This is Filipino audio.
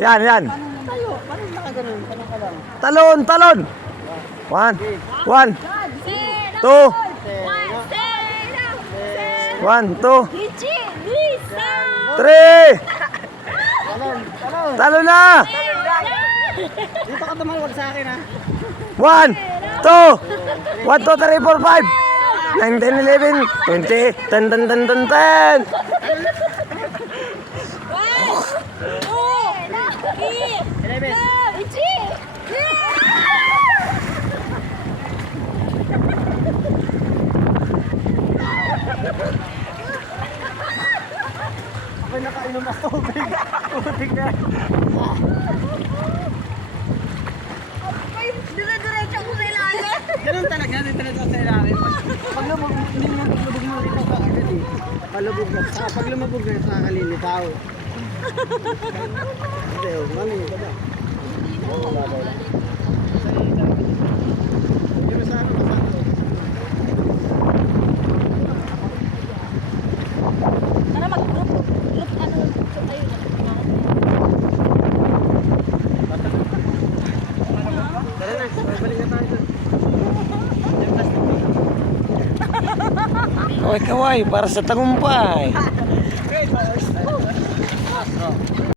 Yan, yan. Tayo, parang nakaganon. Paano ka lang? Talon, talon. 1, 1, 2, 1, 2, 3. Talon, talon. Talon na. Dito ka tumawag sa akin ha. 1, 2, 1, 2, 3, 4, 5, 9, 10, 11, 20, 10, 10, 10, 10, 10. Ako'y nakainom ng tubig. Tubig na. Ganun talaga, dito na sa ilalim. Pag lumubog, hindi mo lumubog mo rito ka agad eh. Palubog na. Pag lumubog na sa kalilitaw. Hindi, mami, ito ba? Hindi mo sa ano masakto. Tara mag-group ano so ayun. Tara na, balik na tayo dun. Kaway-kaway para sa tagumpay. Great,